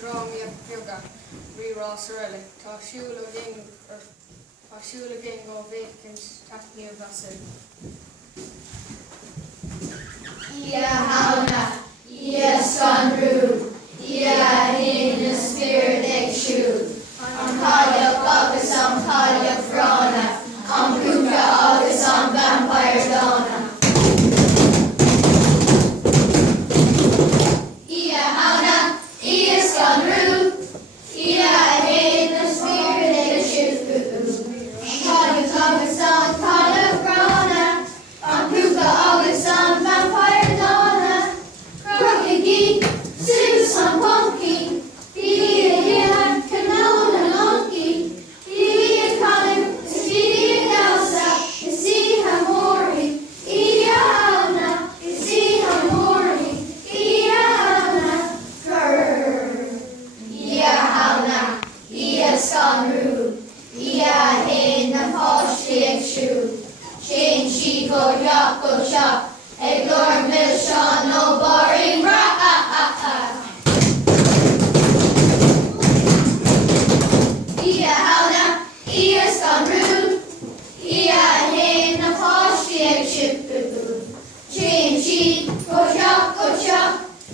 drom yoga re-ross early. Tá siúla ging go vacant tatni of vassal. Ia hauna, ia sonrú, ia in the spirit exú. An Talia agus an Talia frona, an Puka agus an vampire donna. Ia hauna, ia sonrú, ia in the spirit exú. An Talia agus an Talia frona, an Puka agus an vampire donna. Crooked geek, Susan Punky, Ian Canona Lunky, Ian Colin, Ian Elsa, Isiha Mori, Ia Hauna, Isiha Mori, Ia Hauna, Grrr. Ia Hauna, Ia Sonrú, Ia Hain na Poshti Exú, Shane Chico Jaco Shop, Eglor Milshawn no boring ra. Ia hauna, ia sonrú, ia hain na Poshti Exú, Shane Chico Jaco Shop,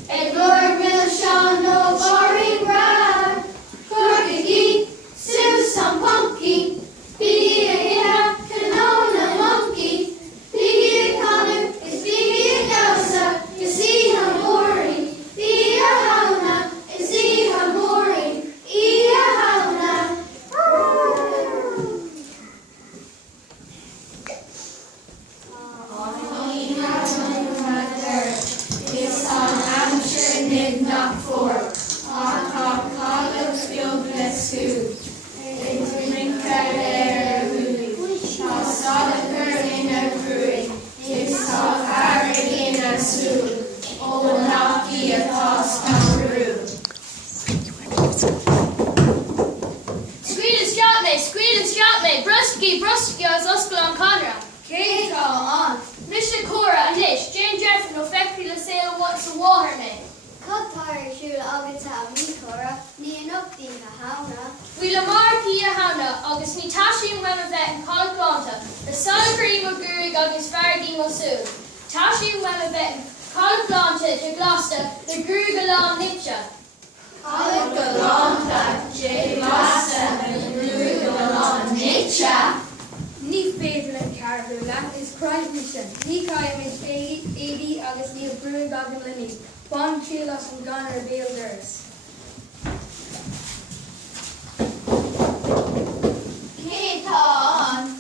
Eglor Milshawn no boring ra. Crooked geek, Susan Punky, Pia Canona Monkey, Piggy Connor, is Piggy Elsa, is Iha Mori, Ia Hauna, is Iha Mori, Ia Hauna. Is on Hampshire Nid Knock 4, on Hop College Field Blessed. Brusky as Oscar an Conra. Kate on. Misha Cora and Lish, Jane Jeffrey no Feckly the Sale what's the water man. Cotar siúil agus a mí chora, ní anoptí na hauna. We Lamar Kia Hana, August Nitashi and Wemavet and Colaglanta, the son of Green Gurig August Faragi Mosul. Tashi and Wemavet and Colaglanta, de Gloucester, the Grugalan Nicha. Colaglanta, de Gloucester, the Grugalan Nicha. Ní féidir le carú le is Christmission. Ní caiim is éí agus ní brú gagan lení. Bon chilas an gunner builders. Kate on.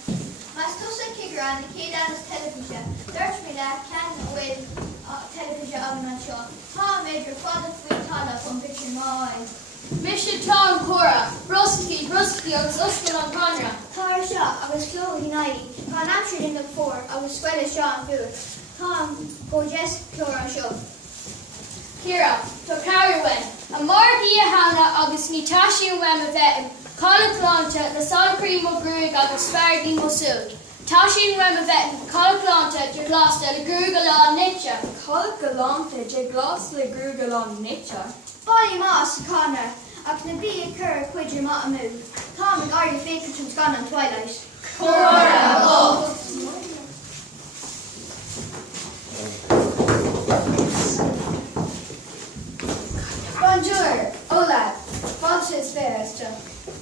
Mas tusa kigran the Kate on his television. There's me that can with television on my show. Ha major father free tala from picture mine. Misha Tom Cora, Brusky agus Oscar an Conra. Tar shot, I was Chloe Nighty. Con answered in the 4, I was Swedish Sean Food. Tom, go Jess Clora Show. Kira, to Carriwen, a Margia Hana August Nitashi and Wemavet, Colaglanta, the Son Primo Gruig August Faragi Mosul. Tashi and Wemavet, Colaglanta, de Gloucester, the Grugalan Nicha. Colaglanta, de Gloucester, the Grugalan Nicha. Bonnie Moss Connor, I can be a cur quidger mot a move. Tom and Artie Fakerton's gone on Twilight. Cora, oh. Bonjour, hola, Fontes Fairesta,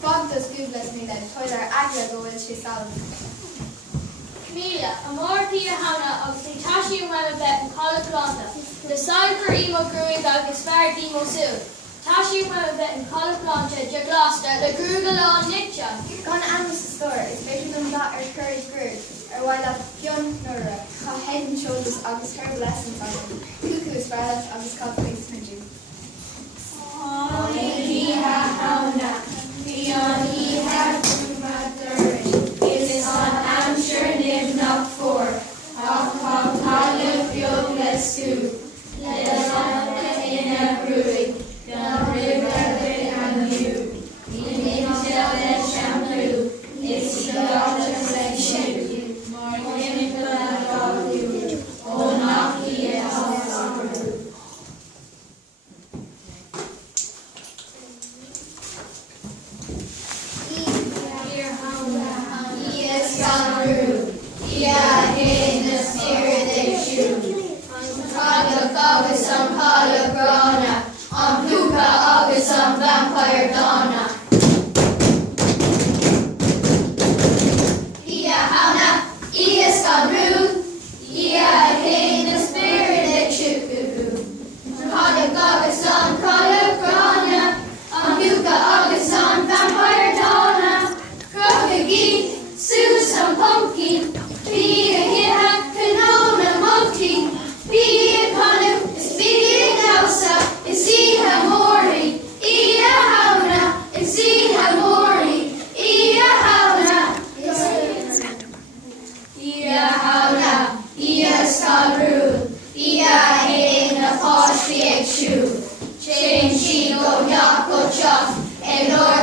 Fontes Googles me then, Toiler Agra go with she salad. Camellia, a Margia Hana August Nitashi and Wemavet, and Colaglanta, the Son for Emo Gruig August Faragi Mosul. Tashi and Wemavet, and Colaglanta, de Gloucester, the Grugalan Nicha. Gone Amnesty store is bigger than that or Curry's Grid, or while that Fionn Nora, ha head and shoulders August her blessings on him. Cuckoo is violet August called face Midgey. Iha Hauna, Fion Iha Dumaduri, is on Hampshire Nib Knock 4, Hop Talia Field Blessed. Let us in a brewing, the river and you. In Intel shampoo, it's the doctor section. More chemical of you. Oh, knock here, agus an vampire donna. Ia hauna, ia scarú, ia hain the spirit that chuku. Kada agus an kala grana, an huka agus an vampire donna. Crocodile, Susan pumpkin, be a hit canona monkey, be a conu, be a nausa, is he hamori, ia hauna, is he hamori, ia hauna, ia hauna, ia scaru, ia hain a posh shoe, change she go yako chop, and Lord